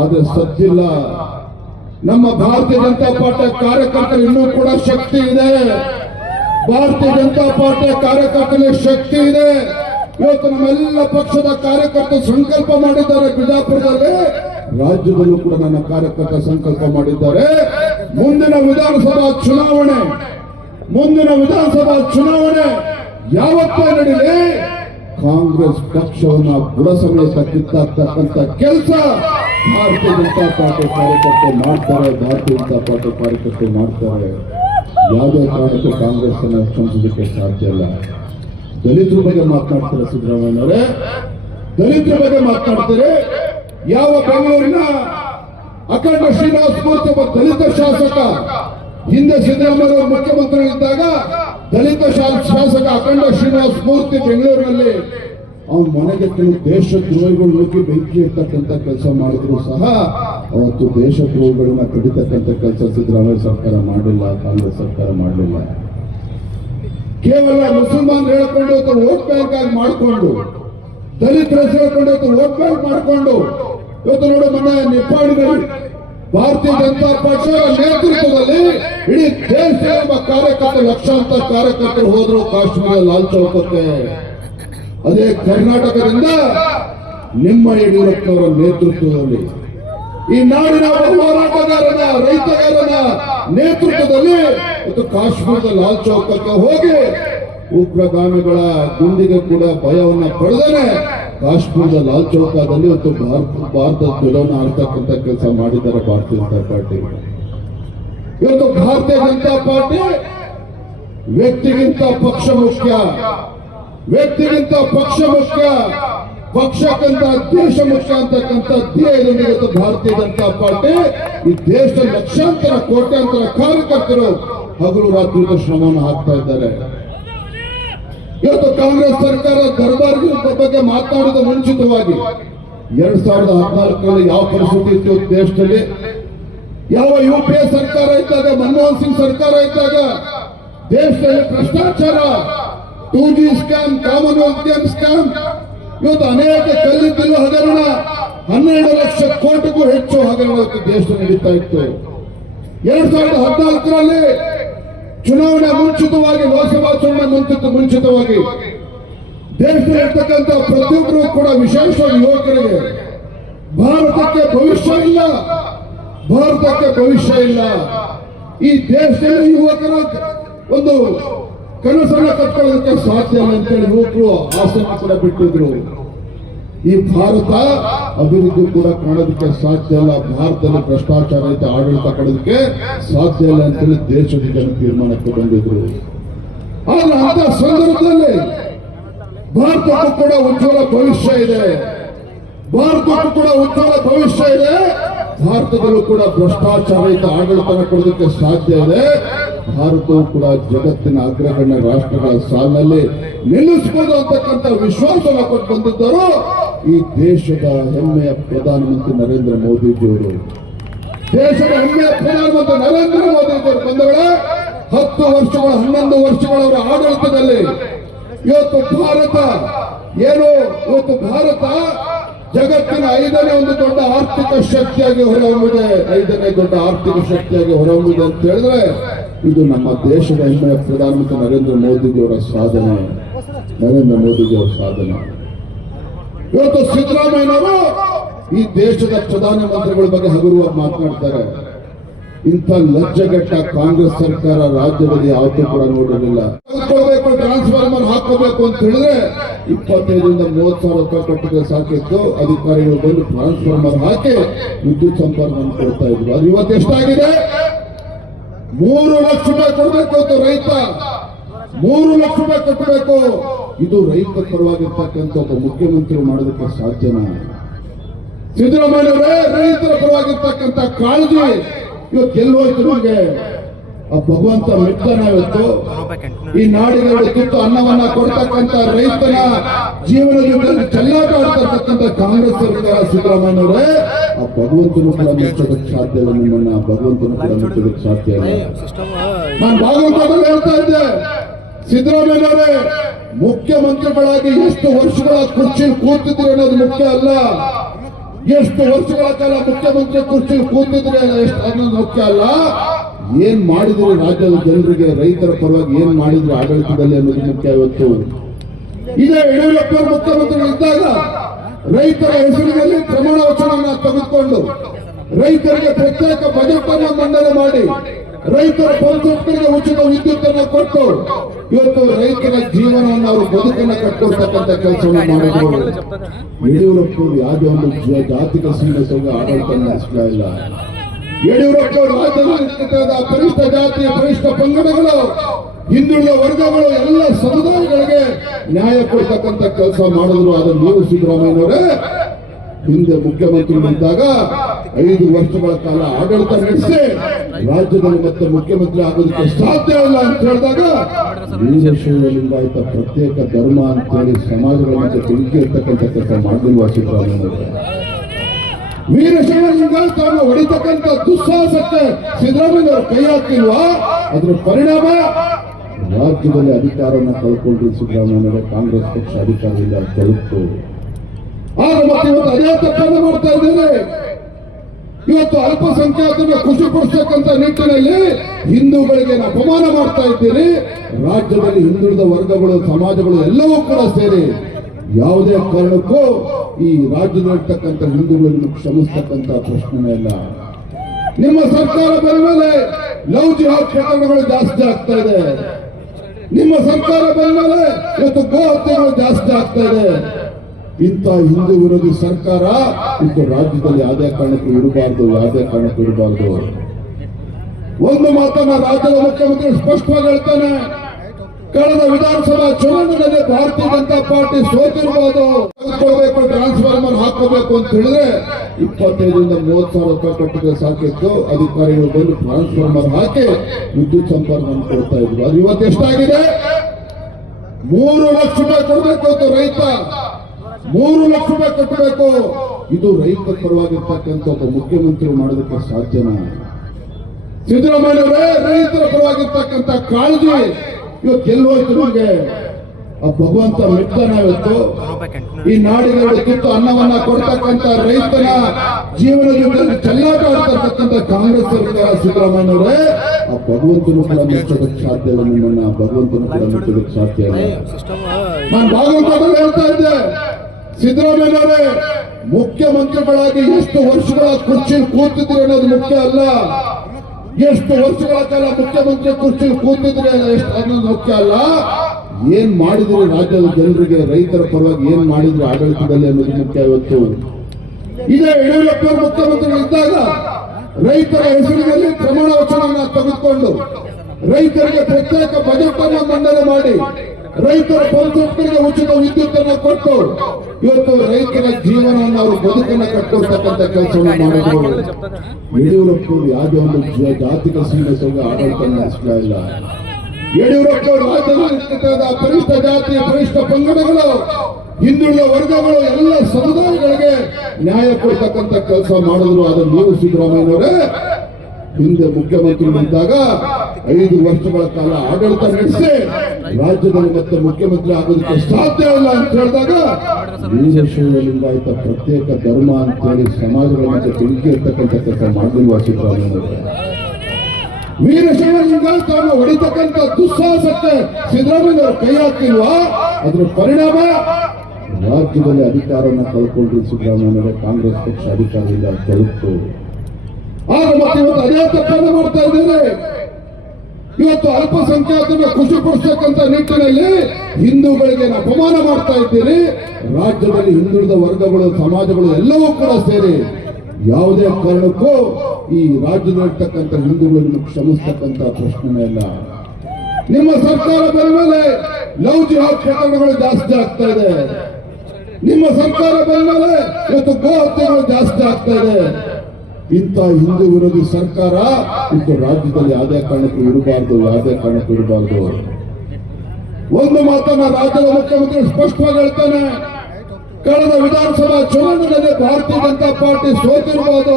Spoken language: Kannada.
ಆದ್ರೆ ಸದ್ದಿಲ್ಲ. ನಮ್ಮ ಭಾರತೀಯ ಜನತಾ ಪಾರ್ಟಿ ಕಾರ್ಯಕರ್ತರು ಇನ್ನೂ ಕೂಡ ಶಕ್ತಿ ಇದೆ. ಭಾರತೀಯ ಜನತಾ ಪಾರ್ಟಿ ಕಾರ್ಯಕರ್ತರಿಗೆ ಶಕ್ತಿ ಇದೆ. ಇವತ್ತು ನಮ್ಮೆಲ್ಲ ಪಕ್ಷದ ಕಾರ್ಯಕರ್ತರು ಸಂಕಲ್ಪ ಮಾಡಿದ್ದಾರೆ ಬಿಜಾಪುರದಲ್ಲಿ. ರಾಜ್ಯದಲ್ಲೂ ಕೂಡ ನನ್ನ ಕಾರ್ಯಕರ್ತ ಸಂಕಲ್ಪ ಮಾಡಿದ್ದಾರೆ. ಮುಂದಿನ ವಿಧಾನಸಭಾ ಚುನಾವಣೆ, ಮುಂದಿನ ವಿಧಾನಸಭಾ ಚುನಾವಣೆ ಯಾವತ್ತೇ ನಡೀಲಿ, ಕಾಂಗ್ರೆಸ್ ಪಕ್ಷವನ್ನ ಬುಡ ಸಮೇತ ಕಿತ್ತಾಕ್ತಕ್ಕಂಥ ಕೆಲಸ ಭಾರತೀಯ ಜನತಾ ಪಾರ್ಟಿ ಕಾರ್ಯಕರ್ತರು ಮಾಡ್ತಾರೆ, ಭಾರತೀಯ ಜನತಾ ಪಾರ್ಟಿ ಕಾರ್ಯಕರ್ತರು ಮಾಡ್ತಾರೆ. ಯಾವುದೇ ಕಾರಣಕ್ಕೂ ಕಾಂಗ್ರೆಸ್ ಅನ್ನು ಸಂಸದಕ್ಕೆ ಸಾಧ್ಯ ಇಲ್ಲ. ದಲಿತರ ಬಗ್ಗೆ ಮಾತನಾಡ್ತಾರೆ ಸಿದ್ದರಾಮಯ್ಯನವರೇ ದಲಿತರ ಬಗ್ಗೆ ಮಾತನಾಡ್ತಾರೆ? ಯಾವ ಬೆಂಗಳೂರಿನ ಅಖಂಡ ಶ್ರೀನಿವಾಸ ಮೂರ್ತಿ ಒಬ್ಬ ದಲಿತ ಶಾಸಕ, ಹಿಂದೆ ಸಿದ್ದರಾಮಯ್ಯ ಅವರು ಮುಖ್ಯಮಂತ್ರಿ ಇದ್ದಾಗ ದಲಿತ ಶಾಸಕ ಅಖಂಡ ಶ್ರೀನಿವಾಸ ಮೂರ್ತಿ ಬೆಂಗಳೂರಿನಲ್ಲಿ ಅವನ ಮನೆಗೆ ಕೆಲವು ದೇಶದ್ರೋಹಿಗಳು ಹೋಗಿ ಬೆಂಕಿ ಇರ್ತಕ್ಕಂಥ ಕೆಲಸ ಮಾಡಿದ್ರು ಸಹ, ಅವತ್ತು ದೇಶದ್ರೋಹಿಗಳನ್ನ ಕಡಿತಕ್ಕಂಥ ಕೆಲಸ ಸಿದ್ದರಾಮಯ್ಯ ಸರ್ಕಾರ ಮಾಡಿಲ್ಲ, ಕಾಂಗ್ರೆಸ್ ಸರ್ಕಾರ ಮಾಡಲಿಲ್ಲ ಕೇವಲ ಮುಸಲ್ಮಾನ್ ಹೇಳ್ಕೊಂಡು ಅಥವಾ ವೋಟ್ ಬ್ಯಾಂಕ್ ಆಗಿ ಮಾಡಿಕೊಂಡು, ದಲಿತರ ಹೇಳ್ಕೊಂಡು ಅಥವಾ ವೋಟ್ ಮಾಡಿಕೊಂಡು, ಇವತ್ತು ನೋಡು ಮೊನ್ನೆ ನೇಪಾಳಿಗಳು ಭಾರತೀಯ ಜನತಾ ಪಕ್ಷದ ನೇತೃತ್ವದಲ್ಲಿ ಇಡೀ ದೇಶ ಕಾರ್ಯಕರ್ತರು, ಲಕ್ಷಾಂತರ ಕಾರ್ಯಕರ್ತರು ಹೋದ್ರು ಕಾಶ್ಮೀರ ಲಾಲ್ ಚೌಕಕ್ಕೆ. ಅದೇ ಕರ್ನಾಟಕದಿಂದ ನಿಮ್ಮ ಯಡಿಯೂರಪ್ಪನವರ ನೇತೃತ್ವದಲ್ಲಿ ಈ ನಾಡಿನ ಹೋರಾಟಗಾರನ, ರೈತಗಾರನ ನೇತೃತ್ವದಲ್ಲಿ ಮತ್ತು ಕಾಶ್ಮೀರದ ಲಾಲ್ ಚೌಕಕ್ಕೆ ಹೋಗಿ ಉಗ್ರಗಾಮಿಗಳ ಗುಂಡಿಗೆ ಕೂಡ ಭಯವನ್ನ ಪಡೆದರೆ ಕಾಶ್ಮೀರದ ಲಾಲ್ ಚೌಕದಲ್ಲಿ ಮತ್ತು ಭಾರತ, ಭಾರತದ ಧ್ವಜವನ್ನು ಆಡ್ತಕ್ಕಂಥ ಕೆಲಸ ಮಾಡಿದ್ದಾರೆ ಭಾರತೀಯ ಜನತಾ ಪಾರ್ಟಿ. ಇವತ್ತು ಭಾರತೀಯ ಜನತಾ ಪಾರ್ಟಿ ವ್ಯಕ್ತಿಗಿಂತ ಪಕ್ಷ ಮುಖ್ಯ. ವ್ಯಕ್ತಿಗಿಂತ ಪಕ್ಷ ಮುಖ್ಯ, ಪಕ್ಷಕ್ಕಿಂತ ದೇಶ ಮುಖ್ಯ ಅಂತಕ್ಕಂಥ ಧ್ಯೇಯ ಭಾರತೀಯ ಜನತಾ ಪಾರ್ಟಿ, ಈ ದೇಶದ ಲಕ್ಷಾಂತರ, ಕೋಟ್ಯಾಂತರ ಕಾರ್ಯಕರ್ತರು ಹಗಲು ರಾತ್ರಿ ಶ್ರಮವನ್ನು ಹಾಕ್ತಾ ಇದ್ದಾರೆ. ಇವತ್ತು ಕಾಂಗ್ರೆಸ್ ಸರ್ಕಾರ ದರ್ಬಾರ್ ಬಗ್ಗೆ ಮಾತನಾಡಿದ ಮುಂಚಿತವಾಗಿ, ಎರಡ್ ಸಾವಿರದ ಹದಿನಾಲ್ಕರಲ್ಲಿ ಯಾವ ಪರಿಸ್ಥಿತಿ ಇತ್ತು ದೇಶದಲ್ಲಿ? ಯಾವ ಯು ಪಿ ಎ ಸರ್ಕಾರ ಇದ್ದಾಗ, ಮನಮೋಹನ್ ಸಿಂಗ್ ಸರ್ಕಾರ ಇದ್ದಾಗ ದೇಶದಲ್ಲಿ ಭ್ರಷ್ಟಾಚಾರ two G scam Commonwealth game scam. ಇವತ್ತು ಅನೇಕ ಕಲ್ಲಿದ್ದಲು ಹಗರಣ ಹನ್ನೆರಡು ಲಕ್ಷ ಕೋಟಿಗೂ ಹೆಚ್ಚು ಹಗರಣ ದೇಶ ನಡೀತಾ ಇತ್ತು. ಎರಡ್ ಸಾವಿರದ ಹದಿನಾಲ್ಕರಲ್ಲಿ ಚುನಾವಣೆ ಮುಂಚಿತವಾಗಿ, ಲೋಕಸಭಾ ಚುನಾವಣೆ ಮುಂಚಿತ ಮುಂಚಿತವಾಗಿ ದೇಶದಲ್ಲಿರ್ತಕ್ಕಂಥ ಪ್ರತಿಯೊಬ್ಬರು ಕೂಡ, ವಿಶೇಷವಾಗಿ ಯುವಕರಿಗೆ, ಭಾರತಕ್ಕೆ ಭವಿಷ್ಯ ಇಲ್ಲ. ಭಾರತಕ್ಕೆ ಭವಿಷ್ಯ ಇಲ್ಲ. ಈ ದೇಶದಲ್ಲಿ ಯುವಕರ ಒಂದು ಕನಸನ್ನ ಕಟ್ಕೊಳ್ಳೋದಕ್ಕೆ ಸಾಧ್ಯ ಅಂತೇಳಿ ಯುವಕರು ಆಸೆಯನ್ನು ಕೂಡ ಬಿಟ್ಟಿದ್ರು. ಈ ಭಾರತ ಅಭಿವೃದ್ಧಿ ಕೂಡ ಕಾಣೋದಕ್ಕೆ ಸಾಧ್ಯ ಇಲ್ಲ. ಭಾರತದಲ್ಲಿ ಭ್ರಷ್ಟಾಚಾರ ಐತೆ, ಆಡಳಿತ ಕೊಡೋದಕ್ಕೆ ಸಾಧ್ಯ ಇಲ್ಲ ಅಂತೇಳಿ ದೇಶದ ಜನ ತೀರ್ಮಾನಕ್ಕೆ ಬಂದಿದ್ರು. ಆದ್ರೆ ಅಂತ ಸಂದರ್ಭದಲ್ಲಿ ಭಾರತಕ್ಕೂ ಕೂಡ ಉಜ್ವಲ ಭವಿಷ್ಯ ಇದೆ. ಭಾರತಕ್ಕೂ ಕೂಡ ಉಜ್ವಲ ಭವಿಷ್ಯ ಇದೆ. ಭಾರತದಲ್ಲೂ ಕೂಡ ಭ್ರಷ್ಟಾಚಾರ ಆಡಳಿತ ಕೊಡೋದಕ್ಕೆ ಸಾಧ್ಯ ಇದೆ. ಭಾರತವು ಕೂಡ ಜಗತ್ತಿನ ಅಗ್ರಗಣ್ಯ ರಾಷ್ಟ್ರಗಳ ಸಾಲಿನಲ್ಲಿ ನಿಲ್ಲಿಸಬಹುದು ಅಂತಕ್ಕಂಥ ವಿಶ್ವಾಸವನ್ನು ಕೊಟ್ಟು ಬಂದಿದ್ದರು. ಈ ದೇಶದ ಹೆಮ್ಮೆಯ ಪ್ರಧಾನಮಂತ್ರಿ ನರೇಂದ್ರ ಮೋದಿಜಿಯವರು. ದೇಶದ ಹೆಮ್ಮೆಯ ಪ್ರಧಾನಮಂತ್ರಿ ನರೇಂದ್ರ ಮೋದಿಜಿಯವರು ಬಂದವಳೆ ಹತ್ತು ವರ್ಷಗಳ, ಹನ್ನೊಂದು ವರ್ಷಗಳ ಅವರ ಆಡಳಿತದಲ್ಲಿ. ಇವತ್ತು ಭಾರತ ಏನು? ಇವತ್ತು ಭಾರತ ಜಗತ್ತಿನ ಐದನೇ ಒಂದು ದೊಡ್ಡ ಆರ್ಥಿಕ ಶಕ್ತಿಯಾಗಿ ಹೊರಹೊಮ್ಮಿದೆ. ಐದನೇ ದೊಡ್ಡ ಆರ್ಥಿಕ ಶಕ್ತಿಯಾಗಿ ಹೊರಹೊಮ್ಮಿದೆ ಅಂತ ಹೇಳಿದ್ರೆ ಇದು ನಮ್ಮ ದೇಶದ ಹೆಮ್ಮೆಯ ಪ್ರಧಾನಮಂತ್ರಿ ನರೇಂದ್ರ ಮೋದಿಜಿಯವರ ಸಾಧನೆ. ನರೇಂದ್ರ ಮೋದಿಜಿಯವರ ಸಾಧನೆ. ಇವತ್ತು ಸಿದ್ದರಾಮಯ್ಯನವರು ಈ ದೇಶದ ಪ್ರಧಾನಮಂತ್ರಿಗಳ ಬಗ್ಗೆ ಹಗುರವಾಗಿ ಮಾತನಾಡ್ತಾರೆ. ಇಂಥ ಲಜ್ಜೆಗೆಟ್ಟ ಕಾಂಗ್ರೆಸ್ ಸರ್ಕಾರ ರಾಜ್ಯದಲ್ಲಿ ಯಾವತ್ತೂ ಕೂಡ ನೋಡಿರಲಿಲ್ಲ. ಟ್ರಾನ್ಸ್ಫಾರ್ಮರ್ ಹಾಕೋಬೇಕು ಅಂತ ಹೇಳಿದ್ರೆ ಇಪ್ಪತ್ತೈದರಿಂದ ಮೂವತ್ತು ಸಾವಿರ ರೂಪಾಯಿ ಕೊಟ್ಟಿದ್ರೆ ಸಾಕಿತ್ತು ಅಧಿಕಾರಿಗಳು ಬಂದು ಟ್ರಾನ್ಸ್ಫಾರ್ಮರ್ ಹಾಕಿ ವಿದ್ಯುತ್ ಸಂಪರ್ಕ ಕೊಡ್ತಾ ಇದ್ರು. ಅದು ಇವತ್ತು ಎಷ್ಟಾಗಿದೆ? ಮೂರು ಲಕ್ಷ ರೂಪಾಯಿ ಕೊಡಬೇಕು ಅಂತ ರೈತ. ಮೂರು ಲಕ್ಷ ರೂಪಾಯಿ ಕಟ್ಟಬೇಕು ಇದು ರೈತ ಪರವಾಗಿರ್ತಕ್ಕಂಥ ಒಬ್ಬ ಮುಖ್ಯಮಂತ್ರಿ ಮಾಡೋದಕ್ಕೆ ಸಾಧ್ಯನಾ? ಸಿದ್ದರಾಮಯ್ಯವರೇ ರೈತರ ಪರವಾಗಿರ್ತಕ್ಕಂಥ ಕಾಳಜಿ. ಇವತ್ತು ಗೆಲ್ಲೋಯ್ತು ನಮಗೆ. ಆ ಭಗವಂತ ಮೆಟ್ಟನ ಇವತ್ತು. ಈ ನಾಡಿನ ಕಿತ್ತು ಅನ್ನವನ್ನ ಕೊಡ್ತಕ್ಕಂಥ ರೈತನ ಜೀವನ ಜೀವನದಲ್ಲಿ ಚೆಲ್ಲಾಟ ಆಡ್ತಕ್ಕಂಥ ಕಾಂಗ್ರೆಸ್ ಸರ್ಕಾರ ಸಿದ್ದರಾಮಯ್ಯವರೇ ಆ ಭಗವಂತನು ಕೂಡ ಮೆಚ್ಚೋದಕ್ಕೆ ಸಾಧ್ಯ ಇಲ್ಲ ನಿಮ್ಮನ್ನ ಭಗವಂತನು ಕೂಡ ಮೆಚ್ಚೋದಕ್ಕೆ ಸಾಧ್ಯ ಇಲ್ಲ. ನಾನು ಭಾಗವತದಲ್ಲಿ ಹೇಳ್ತಾ ಇದ್ದೆ. ಸಿದ್ದರಾಮಯ್ಯವರೇ ಮುಖ್ಯಮಂತ್ರಿಗಳಾಗಿ ಎಷ್ಟು ವರ್ಷಗಳ ಕುರ್ಚಿ ಕೂತಿದ್ರು ಅನ್ನೋದು ಮುಖ್ಯ ಅಲ್ಲ. ಎಷ್ಟು ವರ್ಷಗಳ ಕಾಲ ಮುಖ್ಯಮಂತ್ರಿ ಕುರ್ಚಿ ಕೂತಿದ್ರೆ ಎಷ್ಟು ಅನ್ನೋದು ಮುಖ್ಯ ಅಲ್ಲ. ಏನ್ ಮಾಡಿದ್ರು ರಾಜ್ಯದ ಜನರಿಗೆ ರೈತರ ಪರವಾಗಿ ಏನ್ ಮಾಡಿದ್ರು ಆಡಳಿತದಲ್ಲಿ ಅನ್ನೋದು ಮುಖ್ಯ ಇವತ್ತು. ಇದೇ ಯಡಿಯೂರಪ್ಪ ಮುಖ್ಯಮಂತ್ರಿಗಳಿದ್ದಾಗ ರೈತರ ಹೆಸರಿನಲ್ಲಿ ಪ್ರಮಾಣ ವಚನವನ್ನ ತೆಗೆದುಕೊಂಡು ರೈತರಿಗೆ ಪ್ರತ್ಯೇಕ ಬಜೆಟ್ ಅನ್ನ ಮಂಡನೆ ಮಾಡಿ ರೈತರ ಪಂಚಾಯತ್ಗಳಿಗೆ ಉಚಿತ ವಿದ್ಯುತ್ ಅನ್ನು ಕೊಟ್ಟು ಇವತ್ತು ರೈತರ ಜೀವನವನ್ನು ಅವರು ಬದುಕನ್ನ ಕಟ್ಕೊಡ್ತಕ್ಕಂಥ ಕೆಲಸವನ್ನು ಮಾಡಿದ್ರು. ಯಡಿಯೂರಪ್ಪ ಯಾವುದೇ ಒಂದು ಜ- ಜಾತಿಕ ಸೀಮಿತವಾಗಿ ಆಡಳಿತ ನಡೆಸ್ತಾ ಇಲ್ಲ. ಯಡಿಯೂರಪ್ಪ ಅವರು ಇರ್ತಕ್ಕಂಥ ಪರಿಷ್ಠ ಜಾತಿ, ಪರಿಷ್ಠ ಪಂಗಡಗಳು, ಹಿಂದುಳಿದ ವರ್ಗಗಳು, ಎಲ್ಲ ಸಮುದಾಯಗಳಿಗೆ ನ್ಯಾಯ ಕೊಡ್ತಕ್ಕಂಥ ಕೆಲಸ ಮಾಡಿದ್ರು. ಅದನ್ನು ನೀವು ಸಿದ್ದರಾಮಯ್ಯನವರೇ, ಹಿಂದೆ ಮುಖ್ಯಮಂತ್ರಿ ಬಂದಾಗ ಐದು ವರ್ಷಗಳ ಕಾಲ ಆಡಳಿತ ನಡೆಸಿ ರಾಜ್ಯದಲ್ಲಿ ಮತ್ತೆ ಮುಖ್ಯಮಂತ್ರಿ ಆಗೋದಕ್ಕೆ ಸಾಧ್ಯ ಇಲ್ಲ ಅಂತ ಹೇಳಿದಾಗ ಲಿಂಗಾಯತ ಪ್ರತ್ಯೇಕ ಧರ್ಮ ಅಂತ ಹೇಳಿ ಸಮಾಜಗಳ ಮಧ್ಯೆ ಬೆಂಕಿ ಇರ್ತಕ್ಕಂಥ ಕೆಲಸ ಮಾಡಿರುವ ಸಿದ್ದರಾಮಯ್ಯನವರು. ವೀರಶೈವ ತಾನು ಹೊಡಿತಕ್ಕಂಥ ದುಸ್ಸಾಹಸಕ್ಕೆ ಸಿದ್ದರಾಮಯ್ಯನವರು ಕೈ ಹಾಕ್ತಿಲ್ವಾ ಅದರ ಪರಿಣಾಮ ರಾಜ್ಯದಲ್ಲಿ ಅಧಿಕಾರವನ್ನು ಕಳ್ಕೊಂಡ್ರು ಸಿದ್ದರಾಮಯ್ಯ ಕಾಂಗ್ರೆಸ್ ಪಕ್ಷ ಅಧಿಕಾರದಿಂದ ಕಲಿತು ಆಗ ಮತ್ತೆ ಇವತ್ತು ಅದೇ ತಪ್ಪನ್ನು ಮಾಡ್ತಾ ಇದ್ದೇನೆ. ಇವತ್ತು ಅಲ್ಪಸಂಖ್ಯಾತರನ್ನ ಖುಷಿ ಪಡಿಸ್ತಕ್ಕಂಥ ನಿಟ್ಟಿನಲ್ಲಿ ಹಿಂದೂಗಳಿಗೆ ಅಪಮಾನ ಮಾಡ್ತಾ ಇದ್ದೀರಿ ರಾಜ್ಯದಲ್ಲಿ ಹಿಂದುಳಿದ ವರ್ಗಗಳು, ಸಮಾಜಗಳು ಎಲ್ಲವೂ ಕೂಡ ಸೇರಿ ಯಾವುದೇ ಕಾರಣಕ್ಕೂ ಈ ರಾಜ್ಯದಲ್ಲಿರ್ತಕ್ಕಂಥ ಹಿಂದೂಗಳನ್ನು ಕ್ಷಮಿಸ್ತಕ್ಕಂಥ ಪ್ರಶ್ನೆನೇ ಇಲ್ಲ. ನಿಮ್ಮ ಸರ್ಕಾರ ಬಂದ ಮೇಲೆ ಲವ್ ಜಿಹಾದ್ ಪ್ರಕರಣಗಳು ಜಾಸ್ತಿ ಆಗ್ತಾ ಇದೆ. ನಿಮ್ಮ ಸರ್ಕಾರ ಬಂದ ಮೇಲೆ ಇವತ್ತು ಗೋ ಹತ್ಯೆಗಳು ಜಾಸ್ತಿ ಆಗ್ತಾ ಇದೆ. ಇಂಥ ಹಿಂದೂ ವಿರೋಧಿ ಸರ್ಕಾರ ಇತ್ತು ರಾಜ್ಯದಲ್ಲಿ ಯಾವುದೇ ಕಾರಣಕ್ಕೂ ಇರಬಾರ್ದು, ಯಾವುದೇ ಕಾರಣಕ್ಕೂ ಇರಬಾರ್ದು. ಒಂದು ಮಾತನ್ನ ರಾಜ್ಯದ ಮುಖ್ಯಮಂತ್ರಿ ಸ್ಪಷ್ಟವಾಗಿ ಹೇಳ್ತಾನೆ ಕಳೆದ ವಿಧಾನಸಭಾ ಚುನಾವಣೆಯಲ್ಲಿ ಭಾರತೀಯ ಜನತಾ ಪಾರ್ಟಿ ಸೋತಿರ್ಬೋದು. ಹಾಕೋಬೇಕು ಟ್ರಾನ್ಸ್ಫಾರ್ಮರ್ ಹಾಕೋಬೇಕು ಅಂತ ಹೇಳಿದ್ರೆ ಇಪ್ಪತ್ತೈದರಿಂದ ಮೂವತ್ತು ಸಾವಿರ ರೂಪಾಯಿ ಕೊಟ್ಟಿದ್ರೆ ಸಾಕಿತ್ತು ಅಧಿಕಾರಿಗಳು ಬಂದು ಟ್ರಾನ್ಸ್ಫಾರ್ಮರ್ ಹಾಕಿ ವಿದ್ಯುತ್ ಸಂಪರ್ಕ ಕೊಡ್ತಾ ಇದ್ರು. ಅದು ಇವತ್ತು ಎಷ್ಟಾಗಿದೆ? ಮೂರು ಲಕ್ಷ ರೂಪಾಯಿ ಕೊಡಬೇಕು ಅಂತ ರೈತ. ಮೂರು ಲಕ್ಷ ರೂಪಾಯಿ ಕಟ್ಟಬೇಕು ಇದು ರೈತ ಪರವಾಗಿರ್ತಕ್ಕಂಥ ಒಬ್ಬ ಮುಖ್ಯಮಂತ್ರಿ ಮಾಡೋದಕ್ಕೆ ಸಾಧ್ಯನಾ? ಸಿದ್ದರಾಮಯ್ಯ ರೈತರ ಪರವಾಗಿರ್ತಕ್ಕಂಥ ಕಾಳಜಿ. ಇವತ್ತು ಗೆಲ್ಲೋಯ್ತು ನಮಗೆ ಭಗವಂತ ಮೆಟ್ಟನ ಇವತ್ತು ಈ ನಾಡಿನ ಕಿತ್ತು ಅನ್ನವನ್ನ ಕೊಡ್ತಕ್ಕಂತ ರೈತನ ಜೀವನದಲ್ಲಿ ಚೆಲ್ಲಾಟ ಆಡ್ತಿರ್ತಕ್ಕಂಥ ಕಾಂಗ್ರೆಸ್ ಸರ್ಕಾರ ಸಿದ್ದರಾಮಯ್ಯವರೇ ಆ ಭಗವಂತನು ಕೂಡ ಮೆಚ್ಚೋದಕ್ಕೆ ಸಾಧ್ಯ ಇಲ್ಲ ನಿಮ್ಮನ್ನ ಭಗವಂತನು ಕೂಡ ಮೆಚ್ಚೋದಕ್ಕೆ ಸಾಧ್ಯ ಇಲ್ಲ. ನಾನು ಭಾಗವತದಲ್ಲಿ ಹೇಳ್ತಾ ಇದ್ದೆ ಸಿದ್ದರಾಮಯ್ಯವರೇ ಮುಖ್ಯಮಂತ್ರಿಗಳಾಗಿ ಎಷ್ಟು ವರ್ಷಗಳ ಕುರ್ಚಿ ಕೂತಿದ್ರು ಅನ್ನೋದು ಮುಖ್ಯ ಅಲ್ಲ. ಎಷ್ಟು ವರ್ಷಗಳ ಕಾಲ ಮುಖ್ಯಮಂತ್ರಿ ಕುರ್ಚಿ ಕೂತಿದ್ರೆ ಎಷ್ಟು ಅನ್ನೋದು ಮುಖ್ಯ ಅಲ್ಲ. ಏನ್ ಮಾಡಿದ್ರಿ ರಾಜ್ಯದ ಜನರಿಗೆ, ರೈತರ ಪರವಾಗಿ ಏನ್ ಮಾಡಿದ್ರು ಆಡಳಿತದಲ್ಲಿ ಅನ್ನೋದು ಮುಖ್ಯ ಇವತ್ತು. ಇದೇ ಯಡಿಯೂರಪ್ಪ ಮುಖ್ಯಮಂತ್ರಿ ಮುಖ್ಯಮಂತ್ರಿಗಳಿದ್ದಾಗ ರೈತರ ಹೆಸರಿನಲ್ಲಿ ಪ್ರಮಾಣ ವಚನವನ್ನು ತೆಗೆದುಕೊಂಡು ರೈತರಿಗೆ ಪ್ರತ್ಯೇಕ ಬಜೆಟ್ ಅನ್ನು ಮಂಡನೆ ಮಾಡಿ ರೈತರ ಪಂಚಾಯತ್ಗಳಿಗೆ ಉಚಿತ ವಿದ್ಯುತ್ ಅನ್ನು ಕೊಟ್ಟು ಇವತ್ತು ರೈತರ ಜೀವನವನ್ನು ಅವರು ಬದುಕನ್ನು ಕಟ್ಟಿರ್ತಕ್ಕಂಥ ಕೆಲಸವನ್ನು ಮಾಡಿದ್ರು. ಯಡಿಯೂರಪ್ಪ ಯಾವುದೇ ಒಂದು ಜ- ಜಾತಿಕ ಸೀಮಿತವಾಗಿ ಆಡಳಿತ ನಡೆಸ್ತಾ ಇಲ್ಲ. ಯಡಿಯೂರಪ್ಪ ಇರ್ತಕ್ಕಂಥ ಪರಿಷ್ಠ ಜಾತಿ, ಪರಿಷ್ಠ ಪಂಗಡಗಳು, ಹಿಂದುಳಿದ ವರ್ಗಗಳು, ಎಲ್ಲ ಸಮುದಾಯಗಳಿಗೆ ನ್ಯಾಯ ಕೊಡ್ತಕ್ಕಂಥ ಕೆಲಸ ಮಾಡಿದ್ರು. ಅದನ್ನು ನೀವು ಸಿದ್ದರಾಮಯ್ಯನವರೇ ಹಿಂದೆ ಮುಖ್ಯಮಂತ್ರಿ ಬಂದಾಗ ಐದು ವರ್ಷಗಳ ಕಾಲ ಆಡಳಿತ ನಡೆಸಿ ರಾಜ್ಯದಲ್ಲಿ ಮತ್ತೆ ಮುಖ್ಯಮಂತ್ರಿ ಆಗೋದಕ್ಕೆ ಸಾಧ್ಯ ಇಲ್ಲ ಅಂತ ಹೇಳಿದಾಗ ಲಿಂಗಾಯತ ಪ್ರತ್ಯೇಕ ಧರ್ಮ ಅಂತ ಹೇಳಿ ಸಮಾಜಗಳ ಮಧ್ಯೆ ಬೆಂಕಿ ಇರ್ತಕ್ಕಂಥ ಕೆಲಸ ಮಾಡಿರುವ ಸಿದ್ದರಾಮಯ್ಯನವರು ವೀರಶೈವ ಲಿಂಗಾಯತವನ್ನು ಹೊಡಿತಕ್ಕಂಥ ದುಸ್ಸಾಹಸಕ್ಕೆ ಸಿದ್ದರಾಮಯ್ಯನವರು ಕೈ ಹಾಕಿಲ್ವಾ? ಅದರ ಪರಿಣಾಮ ರಾಜ್ಯದಲ್ಲಿ ಅಧಿಕಾರವನ್ನು ಕಳ್ಕೊಂಡು ಸಿದ್ದರಾಮಯ್ಯ ಕಾಂಗ್ರೆಸ್ ಪಕ್ಷ ಅಧಿಕಾರದಿಂದ ಕಲಿತು ಆಗ ಮತ್ತೆ ಇವತ್ತು ಅದೇ ತಪ್ಪನ್ನು ಮಾಡ್ತಾ ಇದ್ದೇನೆ. ಇವತ್ತು ಅಲ್ಪಸಂಖ್ಯಾತನ ಖುಷಿ ಪಡಿಸ್ತಕ್ಕಂಥ ನಿಟ್ಟಿನಲ್ಲಿ ಹಿಂದೂಗಳಿಗೆ ನಾನು ಅಪಮಾನ ಮಾಡ್ತಾ ಇದ್ದೇನೆ. ರಾಜ್ಯದಲ್ಲಿ ಹಿಂದುಳಿದ ವರ್ಗಗಳು, ಸಮಾಜಗಳು ಎಲ್ಲವೂ ಕೂಡ ಸೇರಿ ಯಾವುದೇ ಕಾರಣಕ್ಕೂ ಈ ರಾಜ್ಯದಲ್ಲಿರ್ತಕ್ಕಂಥ ಹಿಂದೂಗಳನ್ನು ಕ್ಷಮಿಸ್ತಕ್ಕಂಥ ಪ್ರಶ್ನೆನೇ ಇಲ್ಲ. ನಿಮ್ಮ ಸರ್ಕಾರ ಬಂದ ಮೇಲೆ ಲವ್ ಜಿಹಾದ್ ಪ್ರಕರಣಗಳು ಜಾಸ್ತಿ ಆಗ್ತಾ ಇದೆ. ನಿಮ್ಮ ಸರ್ಕಾರ ಬಂದ ಮೇಲೆ ಇವತ್ತು ಗೋ ಹತ್ಯೆಗಳು ಜಾಸ್ತಿ ಆಗ್ತಾ ಇದೆ. ಇಂಥ ಹಿಂದೂ ವಿರೋಧಿ ಸರ್ಕಾರ ಇಂಥ ರಾಜ್ಯದಲ್ಲಿ ಯಾವುದೇ ಕಾರಣಕ್ಕೂ ಇರಬಾರ್ದು ಯಾವುದೇ ಕಾರಣಕ್ಕೂ ಇರಬಾರ್ದು. ಒಂದು ಮಾತನ್ನ ರಾಜ್ಯದ ಮುಖ್ಯಮಂತ್ರಿ ಸ್ಪಷ್ಟವಾಗಿ ಹೇಳ್ತಾನೆ. ಕಳೆದ ವಿಧಾನಸಭಾ ಚುನಾವಣೆಯಲ್ಲಿ ಭಾರತೀಯ ಜನತಾ ಪಾರ್ಟಿ ಸೋತಿರಬಹುದು